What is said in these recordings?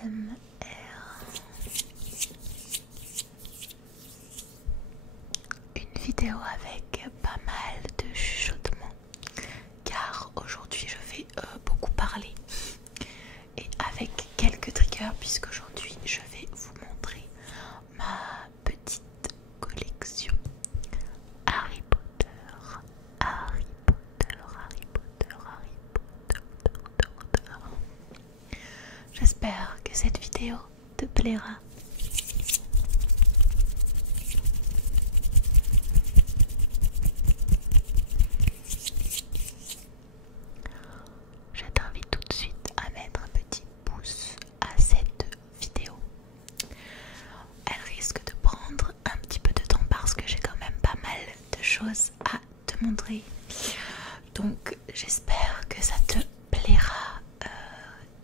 ASMR. Une vidéo avec pas mal de chuchotements car aujourd'hui je vais beaucoup parler et avec quelques triggers puisque aujourd'hui je vais vous montrer ma petite collection Harry Potter. Harry Potter, Harry Potter, Harry Potter. J'espère que cette vidéo te plaira. Je t'invite tout de suite à mettre un petit pouce à cette vidéo. Elle risque de prendre un petit peu de temps parce que j'ai quand même pas mal de choses à te montrer. Donc j'espère que ça te plaira.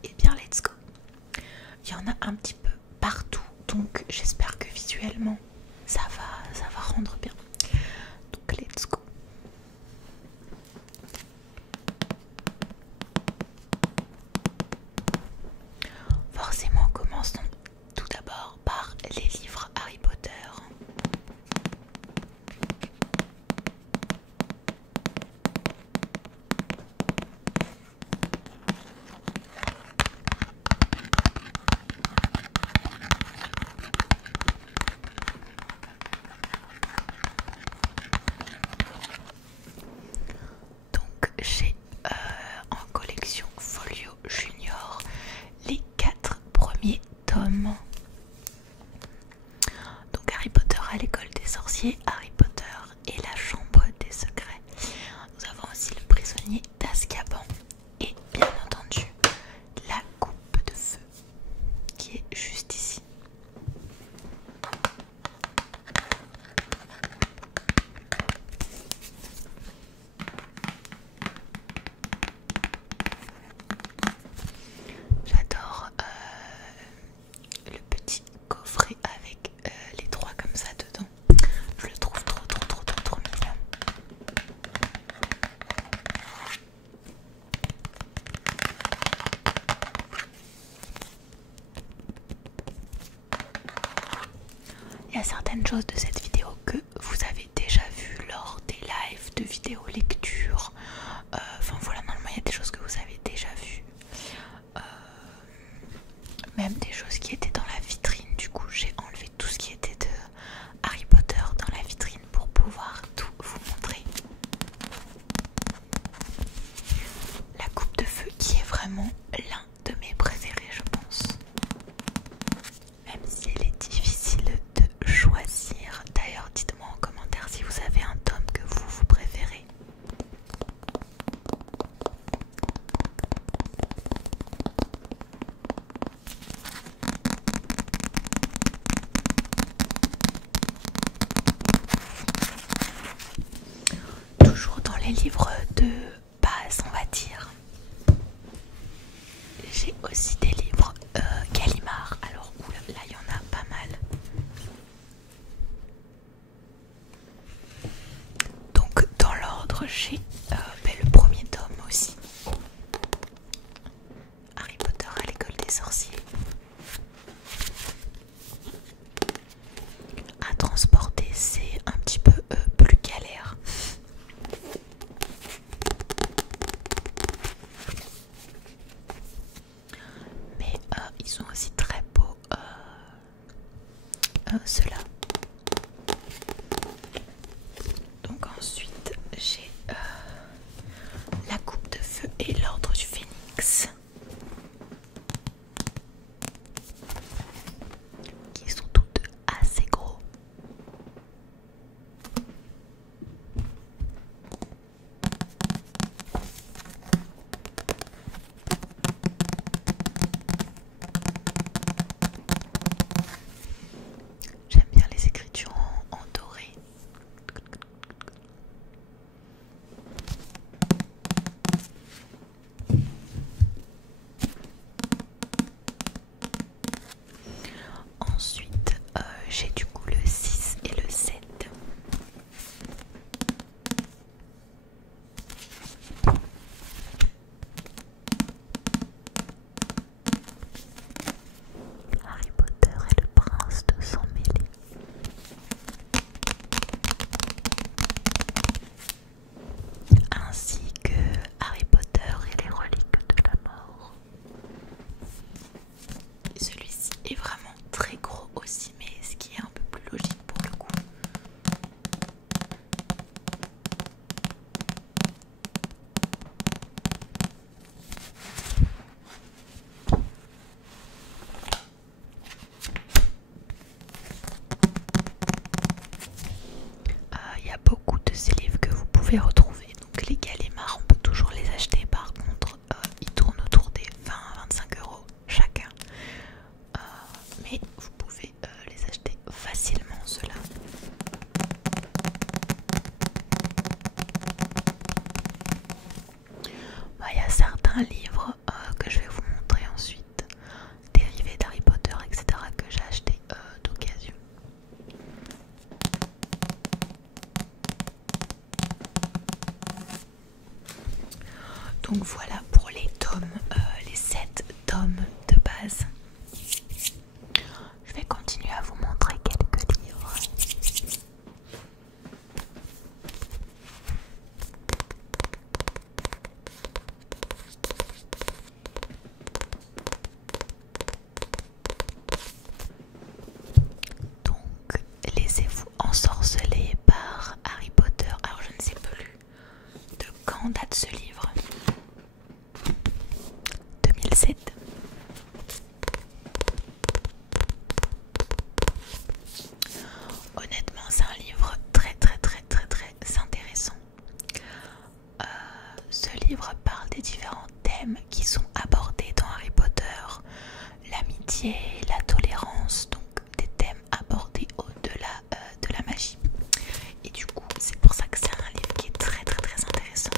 Et bien let's go. Il y en a un petit peu partout, donc j'espère que visuellement ça va rendre bien. Donc let's go. Forcément, commençons tout d'abord par les livres Harry Potter. Donc j'ai en collection Folio Junior les 4 premiers tomes. Donc Harry Potter à l'école des sorciers, Harry Potter et la chambre des secrets. Nous avons aussi le prisonnier d'Azkaban et bien entendu la coupe de feu qui est juste ici. J'adore le petit coffret avec les trois comme ça dedans. Je le trouve trop mignon. Il y a certaines choses de cette vidéo que vous avez déjà vues lors des lives de vidéo lecture. Enfin voilà, normalement il y a des choses que vous avez déjà vues. Même des choses qui étaient dans la vitrine. Du coup j'ai enlevé tout ce qui était de Harry Potter dans la vitrine pour pouvoir tout vous montrer. La coupe de feu qui est vraiment l'un de mes préférés je pense. Même si elle est difficile de choisir. D'ailleurs dites-moi en commentaire si vous avez un tome que vous préférez. Toujours dans les livres de base on va dire. J'ai aussi des livres Gallimard. Alors là il y en a pas mal. Donc dans l'ordre j'ai le premier tome aussi. Harry Potter à l'école des sorciers. À transporter c'est un petit peu plus galère. Mais ils sont aussi très beaux ceux-là. Donc ensuite j'ai la coupe de feu et l'ordre du phénix qui sont toutes assez gros. J'aime bien un livre que je vais vous montrer ensuite, dérivé d'Harry Potter, etc., que j'ai acheté d'occasion. Donc voilà pour les tomes, les 7 tomes de base. Je vais continuer à vous montrer quelques livres. Donc, laissez-vous ensorceler par Harry Potter. Alors je ne sais plus de quand date ce livre. 2007. Honnêtement, c'est un livre très intéressant. Ce livre parle des différents thèmes qui sont abordés dans Harry Potter, l'amitié, la tolérance, donc des thèmes abordés au-delà de la magie. Et du coup, c'est pour ça que c'est un livre qui est très intéressant.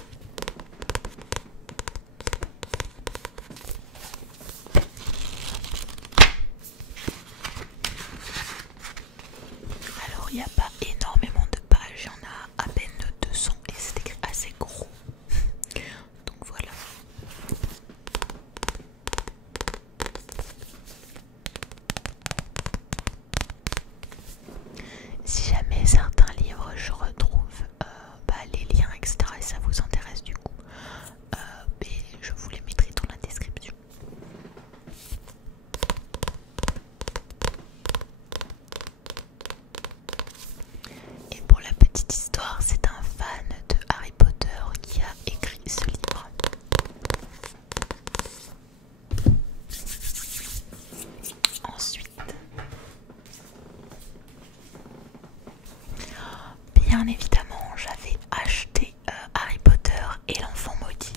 Alors, il n'y a pas énormément de pages, il y en a à peine 200 et c'est écrit assez gros. Donc voilà. Si jamais certains livres je retrouve les liens, etc., et ça vous intéresse du coup, je vous les mettrai dans la description. Et pour la petite histoire, c'est un fan de Harry Potter qui a écrit ce livre. Ensuite, bien évidemment, j'avais acheté Harry Potter et l'enfant maudit.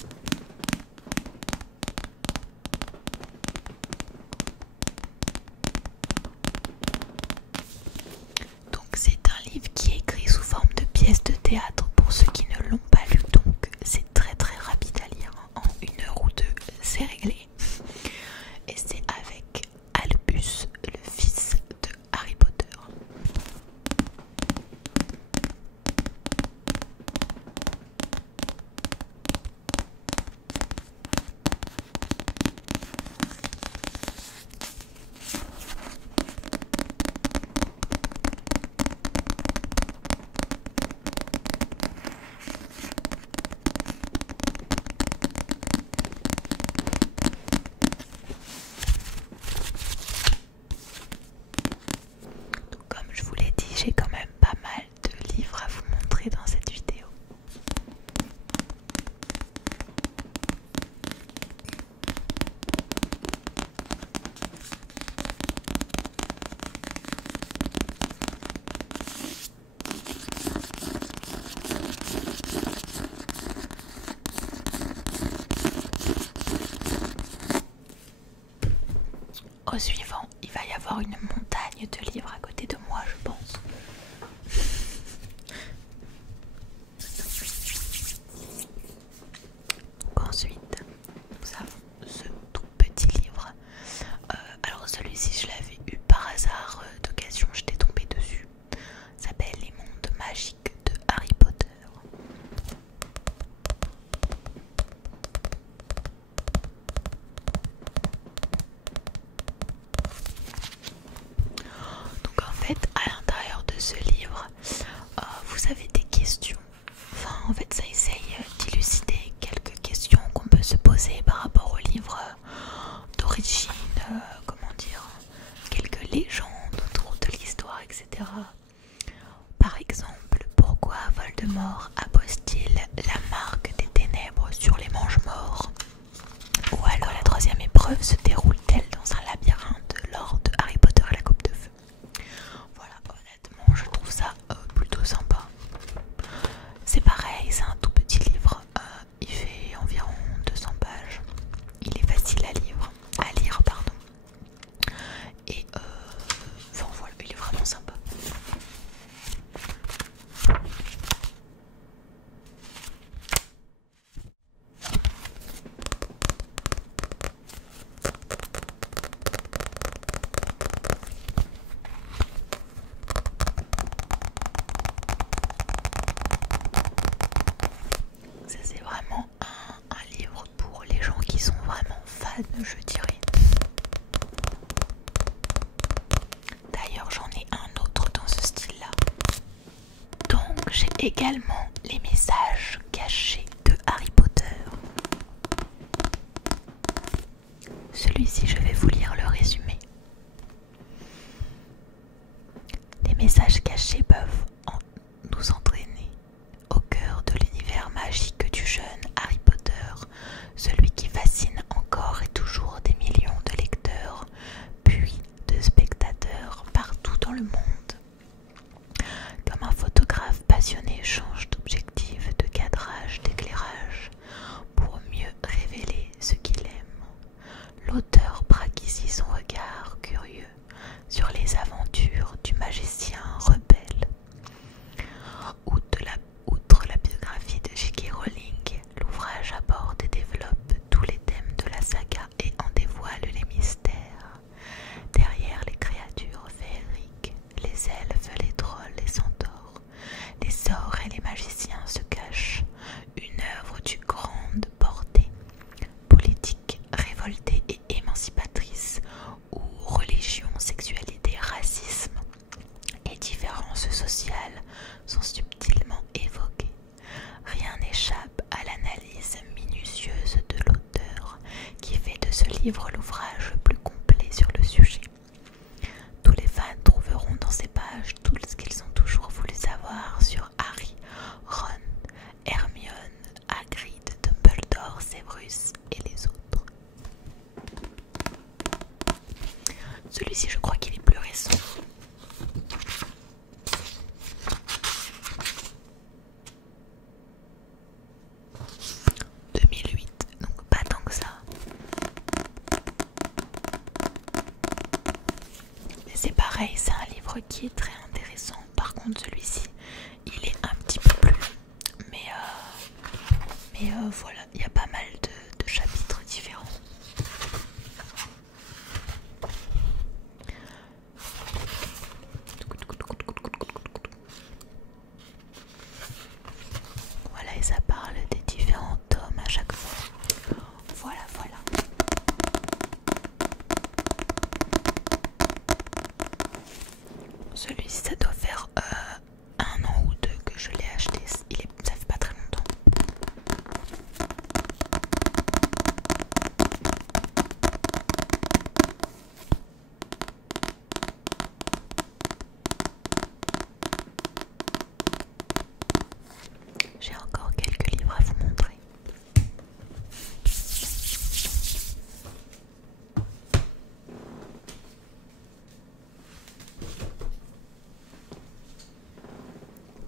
Donc c'est un livre qui est écrit sous forme de pièce de théâtre pour ceux qui ne l'ont pas lu, donc c'est très rapide à lire, en 1 heure ou 2 c'est réglé. Et c'est avec Albus, le fils de Harry Potter. Donc, comme je vous l'ai dit, j'ai quand même pas mal de livres à vous montrer dans cette vidéo. Au suivant, il va y avoir une montagne de livres à côté de moi, je pense. Donc ensuite, nous avons ce tout petit livre. Alors celui-ci, je l'avais eu par hasard d'occasion, j'étais tombée dessus. Ça s'appelle Les Mondes Magiques de Harry Potter. Donc en fait, à l'intérieur de ce livre, vous avez des questions. Enfin, en fait, ça essaye d'élucider quelques questions qu'on peut se poser par rapport au livre d'origine, comment dire, je dirais. D'ailleurs, j'en ai un autre dans ce style-là. Donc, j'ai également les messages cachés de Harry Potter. Celui-ci, je vais vous lire le résumé. Les messages cachés peuvent nous entraîner au cœur de l'univers magique du jeune Harry Potter, celui qui fascine encore et toujours des millions de lecteurs, puis de spectateurs partout dans le monde. Comme un photographe passionné change d'objectif, de cadrage, d'éclairage, pour mieux révéler ce qu'il aime, l'auteur braque ici son regard curieux sur les aventures du magicien rebelle. Outre la biographie de J.K. Rowling, l'ouvrage aborde et développe tous les thèmes de la saga et en dévoile les mystères. Derrière les créatures féeriques, les elfes, les trolls, les centaures, les sorts et les magiciens se cachent une œuvre d'une grande portée, politique, révoltée et émancipatrice, où religion, sexualité, racisme et différences sociales sont subtilement évoquées. Rien n'échappe à l'analyse minutieuse de l'auteur qui fait de ce livre l'ouvrage le plus complet sur le sujet. Tous les fans trouveront dans ces pages tout ce qu'ils ont toujours voulu savoir sur Harry, Ron, Hermione, Hagrid, Dumbledore, Severus et les autres. Celui-ci, je crois qu'il est plus récent. Donc pas tant que ça. Mais c'est pareil, c'est un livre qui est très intéressant. Par contre, celui-ci, il est un petit peu plus long. Mais voilà, il y a pas mal de chapitres différents. Voilà, et ça parle des différents tomes à chaque fois. Voilà. Celui-ci, ça doit faire 1 an ou 2 que je l'ai acheté. Ça fait pas très longtemps. J'ai encore quelques livres à vous montrer.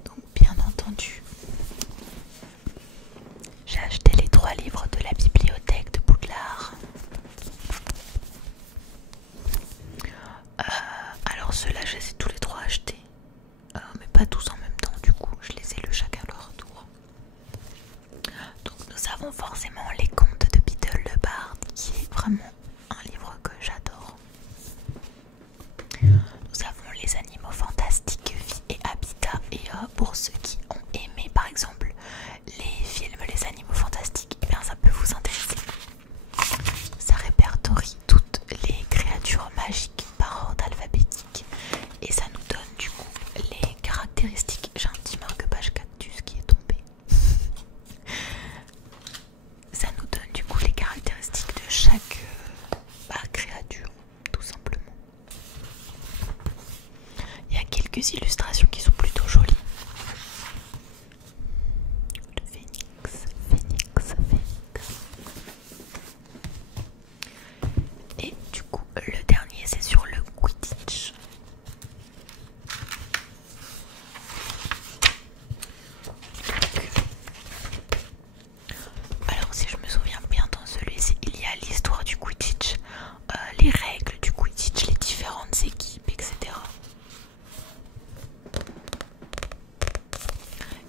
Donc bien entendu, j'ai acheté les 3 livres de la bibliothèque de Poudlard. Alors ceux-là, je les ai tous les 3 achetés. Mais pas tous en même temps, du coup, je les ai lus chacun à leur tour. Donc nous avons forcément les contes de Beedle le Bard, qui est vraiment un livre que j'adore. Nous avons les animaux fantastiques, vie et habitat. Et pour ceux qui ont aimé par exemple les films Les Animaux Fantastiques, eh bien ça peut vous intéresser. Ça répertorie toutes les créatures magiques par ordre alphabétique et ça nous donne du coup les caractéristiques. J'ai un petit marque-page cactus qui est tombé. Ça nous donne du coup les caractéristiques de chaque créature, tout simplement. Il y a quelques illustrations qui sont plutôt jolies. Le phénix. Et du coup, le dernier, c'est sur le Quidditch. Alors, si je me souviens bien, dans celui-ci, il y a l'histoire du Quidditch, les règles du Quidditch, les différentes équipes, etc.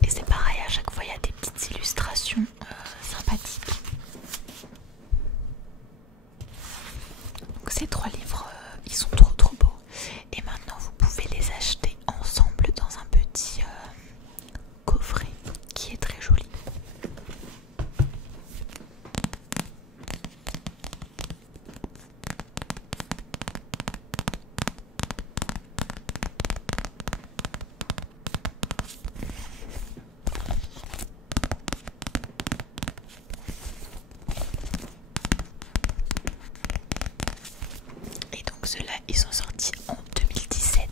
Et c'est pareil, à chaque fois, il y a des petites illustrations sympathiques. Donc ces 3 livres, ils sont trop beaux. Et maintenant, vous pouvez les acheter ensemble dans un petit coffret qui est très joli. ils sont sortis en 2017.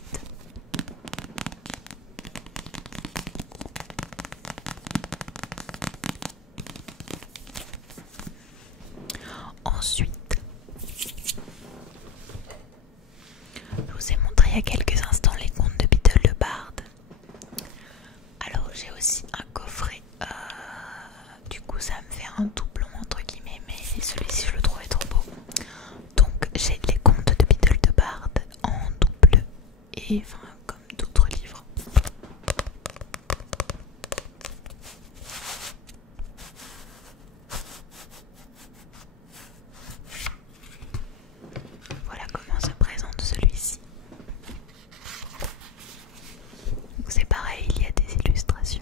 Ensuite, je vous ai montré il y a quelques instants les contes de Beedle le Barde. Alors j'ai aussi un coffret, du coup ça me fait un doublon entre guillemets, mais celui-ci je le trouvais trop beau. Donc j'ai les contes de Beedle le Barde en double et enfin comme d'autres livres. Voilà comment se présente celui-ci. Donc c'est pareil, il y a des illustrations.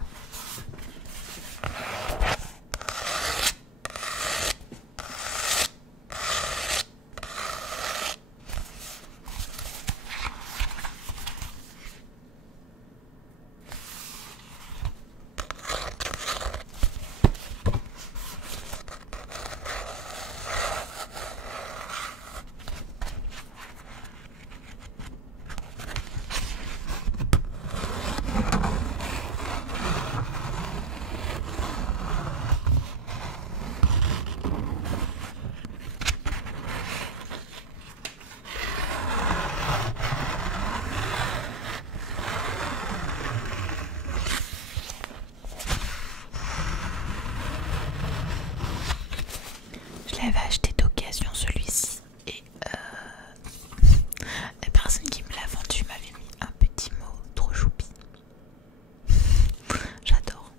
Je l'avais acheté d'occasion celui-ci et la personne qui me l'a vendu m'avait mis un petit mot trop choupi. J'adore.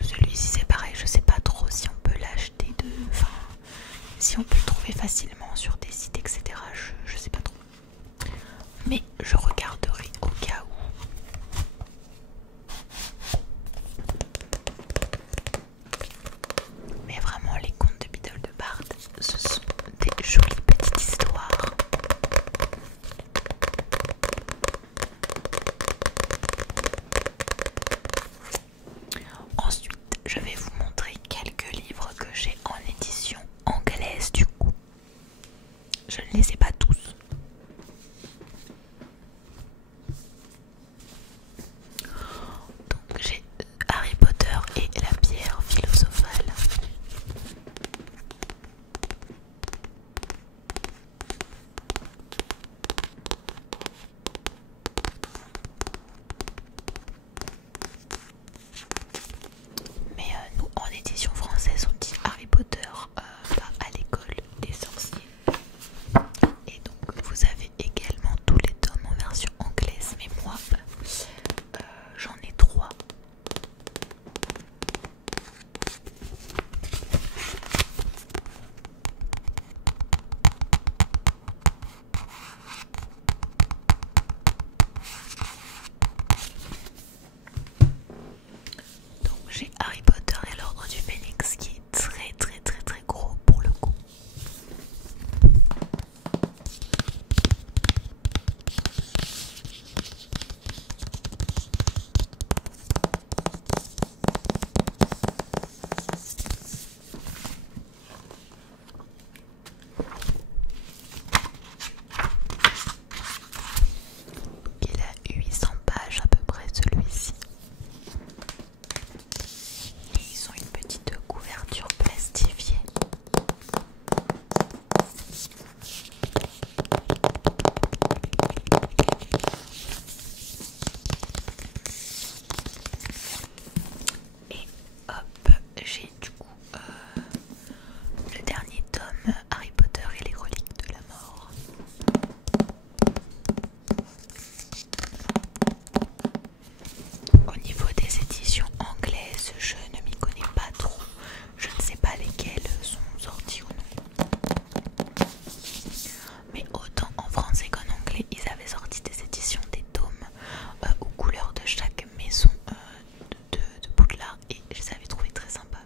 Celui-ci c'est pareil, je sais pas trop si on peut l'acheter enfin si on peut le trouver facilement sur des sites etc. Je sais pas trop. Mais je regarderai au cas où. Mais vraiment les contes de Beedle le Barde, ce sont des jolies petites histoires. Ensuite, je vais vous montrer quelques livres que j'ai en édition anglaise du coup. Je ne les ai pas tous. Donc j'ai Harry Potter et la pierre philosophale. Mais nous en édition française on dit Harry Potter à l'école des sorciers. Et donc vous avez également tous les tomes en version anglaise, mais moi j'en ai 3. Donc j'ai Harry Potter et l'ordre du Phénix qui est très gros pour le coup. Il a 800 pages à peu près celui-ci. Et ils ont une petite couverture plastifiée. Et hop, j'ai du coup le dernier tome, Harry Potter et les reliques de la mort. Au niveau des éditions anglaises, je ne m'y connais pas trop. Je ne sais pas lesquelles sont sorties ou non. Mais autant en français qu'en anglais, ils avaient sorti des éditions des tomes aux couleurs de chaque maison de Poudlard et je les avais trouvées très sympas.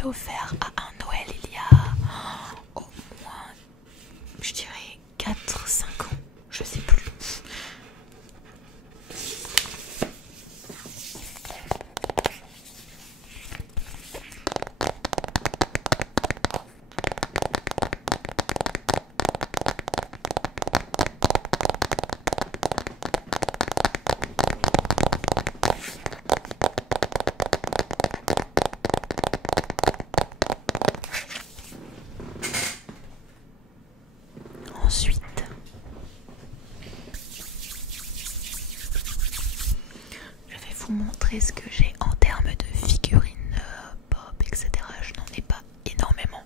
l'avait offert à un Noël il y a au moins, je dirais 4-5 ans, je sais plus. Ensuite, je vais vous montrer ce que j'ai en termes de figurines pop, etc. Je n'en ai pas énormément.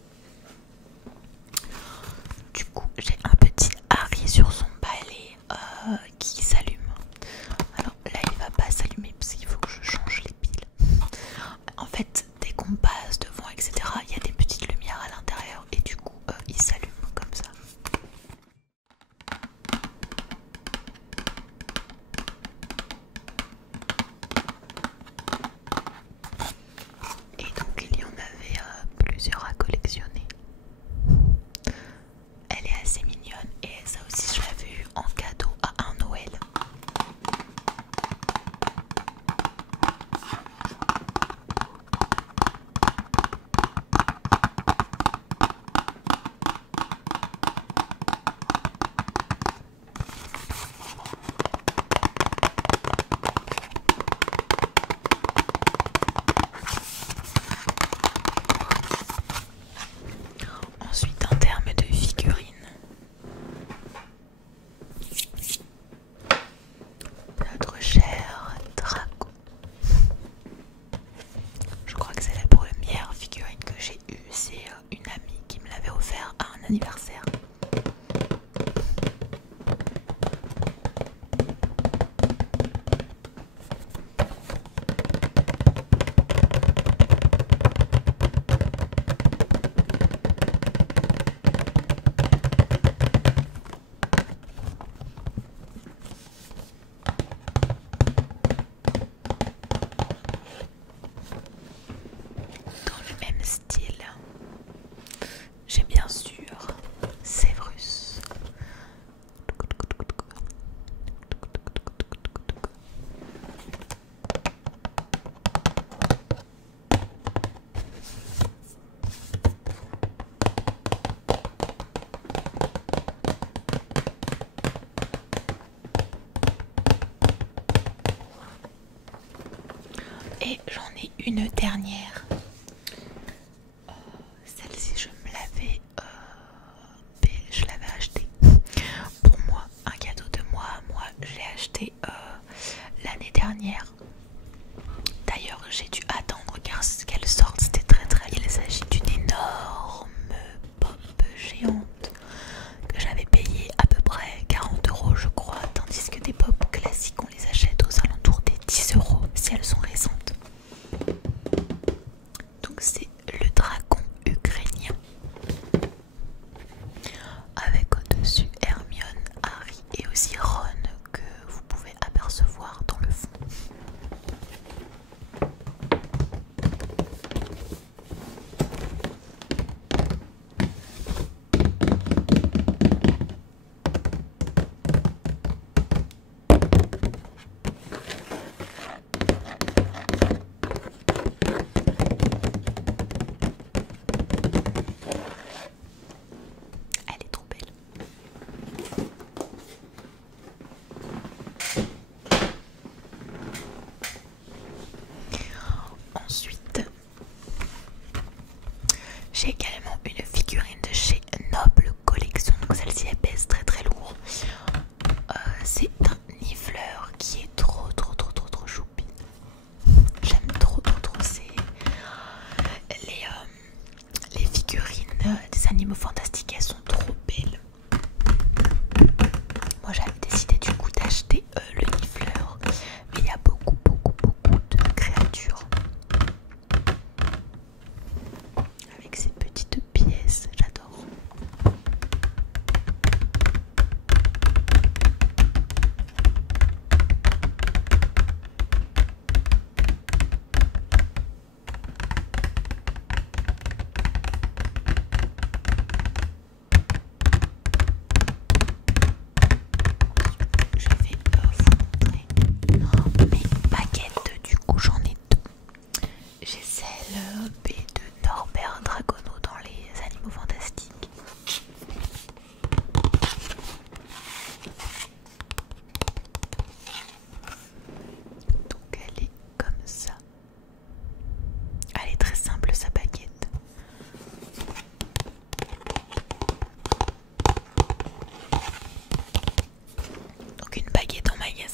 Du coup, j'ai un petit Harry sur son balai qui s'allume. Alors là, il va pas s'allumer parce qu'il faut que je change les piles. En fait, dès qu'on passe devant, etc., il y a des petites lumières à l'intérieur et du coup, il s'allume comme ça. Et donc il y en avait plusieurs à collectionner. Elle est assez mignonne et ça aussi je l'avais eu en cadeau à un Noël. Ensuite, en termes de figurines, notre cher Draco. Je crois que c'est la première figurine que j'ai eue. C'est une amie qui me l'avait offert à un anniversaire. Dans le même style, j'ai bien sûr Severus. Et j'en ai une dernière. Celle-ci, je l'avais achetée pour moi, un cadeau de moi. Moi, je l'ai acheté l'année dernière. D'ailleurs, j'ai dû attendre qu'elle sorte. C'était très très. Il s'agit d'une énorme pop géante que j'avais payé à peu près 40 € je crois, tandis que des pop classiques on les achète aux alentours des 10 € si elles sont récentes. Donc c'est le dragon ukrainien avec au-dessus Hermione, Harry et aussi Ron que vous pouvez apercevoir dans le fond. Elle est trop belle. Ensuite, j'ai également une figurine de chez Noble Collection. Donc celle-ci elle pèse très très lourd. C'est un nifleur qui est trop choupi. J'aime trop. C'est les figurines des animaux fantastiques, elles sont trop belles. Moi j'avais décidé du coup d'acheter le nifleur, mais il y a beaucoup de créatures avec ces petites pièces, j'adore.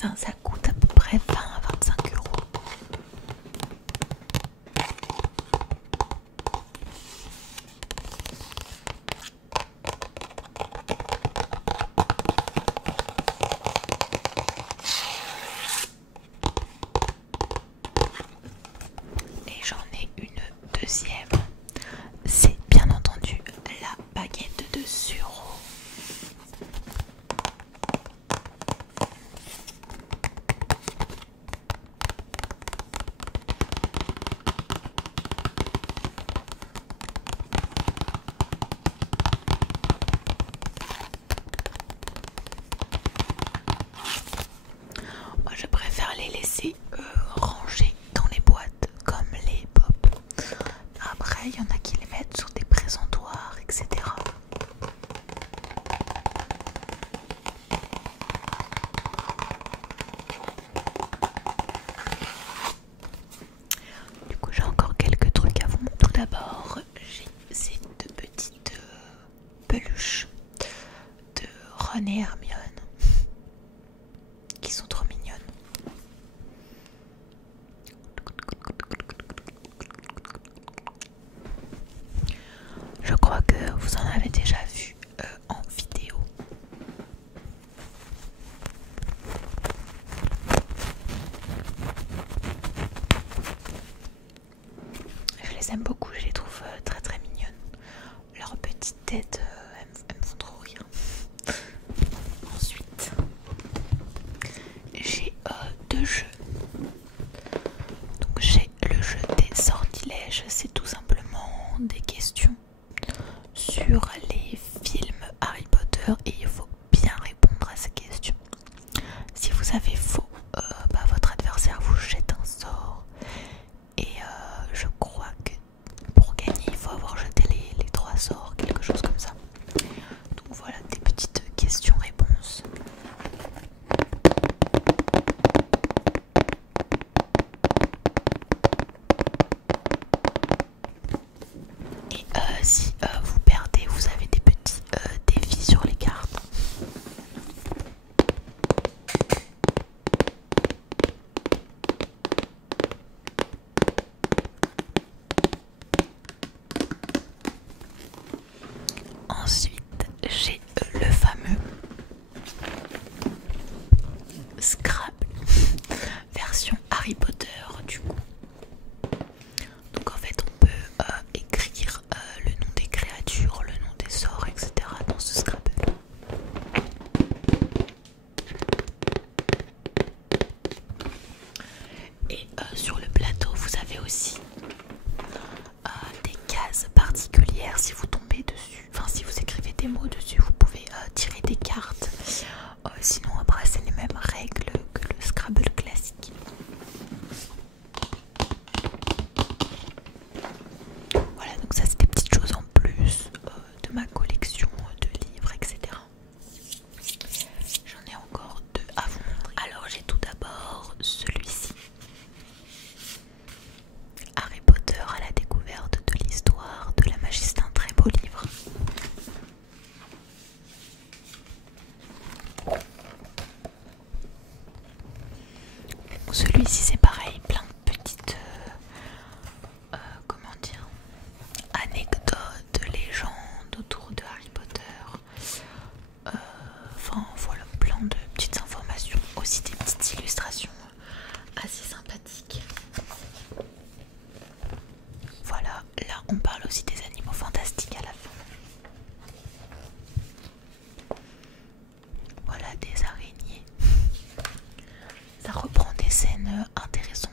Enfin, ça coûte à peu près 20 à 25 euros. Et j'en ai une deuxième. C'est bien entendu la baguette de sureau. Moi, je préfère les laisser rangés dans les boîtes comme les pop. Après, il y en a qui les mettent sur des présentoirs, etc. Du coup, j'ai encore quelques trucs à vous montrer. Tout d'abord, j'ai ces deux petites peluches de Ron et Hermione qui sont trop mignonnes. Je crois que vous en avez déjà vu en vidéo. Je les aime beaucoup, je les trouve très très mignonnes. Leurs petites têtes, elles me font trop rire. Ensuite, j'ai deux jeux. Donc j'ai le jeu des sortilèges, c'est tout simplement des questions sur les films Harry Potter et il faut bien répondre à ces questions. Si vous avez faux, votre adversaire vous jette un sort et je crois que pour gagner il faut avoir jeté les 3 sorts, quelque chose comme ça. Donc voilà, des petites questions-réponses. Et si vous perdez, vous avez des petits défis sur les cartes. Ensuite, j'ai le fameux Scrabble version Harry Potter du coup. Donc en fait on peut écrire le nom des créatures, le nom des sorts, etc. dans ce Scrabble. Et sur le plateau vous avez aussi des cases particulières si vous tombez dessus. Enfin si vous écrivez des mots dessus vous pouvez tirer des cartes. Sinon après c'est les mêmes règles que le Scrabble classique. Voilà, donc ça c'est des petites choses en plus de ma collection de livres, etc. J'en ai encore deux à vous montrer. Alors j'ai tout d'abord celui-ci. Harry Potter à la découverte de l'histoire de la magie, c'est un très beau livre. Celui-ci c'est pareil, plein de petites comment dire, anecdotes, légendes autour de Harry Potter. Enfin voilà, plein de petites informations, aussi des petites illustrations assez sympathiques. Voilà, là on parle aussi des animaux fantastiques à la fin. Voilà, des araignées. Ça reprend des scènes intéressantes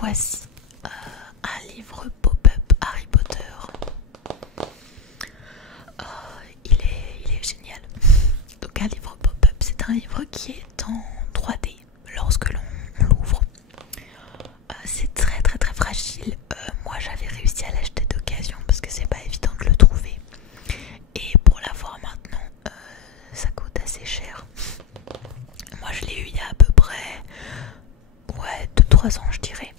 voici un livre pop-up Harry Potter. Il est génial. Donc un livre pop-up, c'est un livre qui est en 3D lorsque l'on l'ouvre. C'est très très très fragile. Moi j'avais réussi à l'acheter d'occasion parce que c'est pas évident de le trouver. Et pour l'avoir maintenant, ça coûte assez cher. Moi je l'ai eu il y a à peu près 2-3 ans je dirais.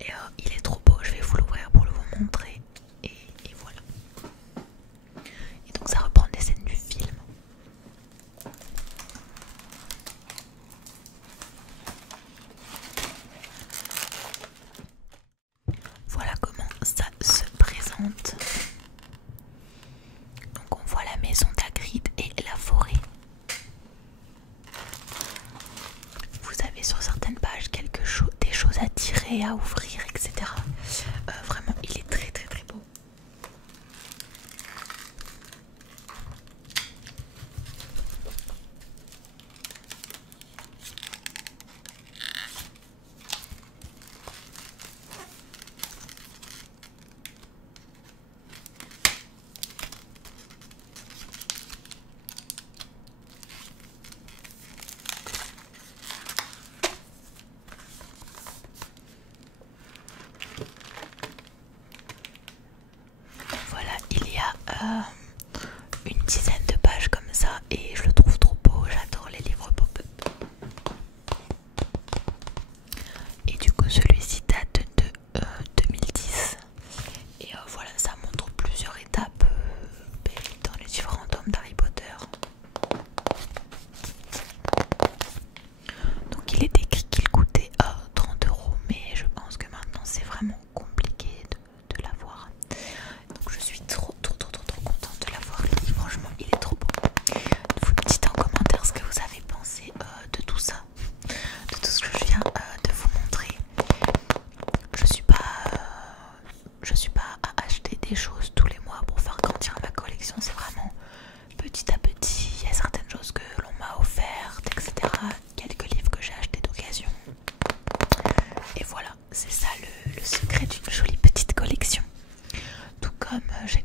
Et il est trop beau, je vais vous l'ouvrir pour vous montrer. Et voilà. Et donc ça reprend des scènes du film. Voilà comment ça se présente. Donc on voit la maison d'Hagrid et la forêt. Vous avez sur certaines pages des choses à tirer, à ouvrir, etc. Vraiment, il est très très très beau. Voilà, il y a une dizaine de pages comme ça et je le trouve trop beau, j'adore les livres pop-up. Et du coup celui-ci date de 2010 et voilà, ça montre plusieurs étapes dans les différents tomes d'Harry Potter. Donc il est écrit qu'il coûtait 30 €, mais je pense que maintenant c'est vraiment compliqué de l'avoir. Donc je suis trop contente de l'avoir. Franchement il est trop beau. Vous me dites en commentaire ce que vous avez pensé de tout ça, de tout ce que je viens de vous montrer. Je suis pas à acheter des choses tous les mois pour faire grandir ma collection. C'est vraiment petit à petit. Il y a certaines choses que l'on m'a offertes, etc. Quelques livres que j'ai achetés d'occasion. Et voilà, c'est ça le secret d'une jolie petite collection. Tout comme j'ai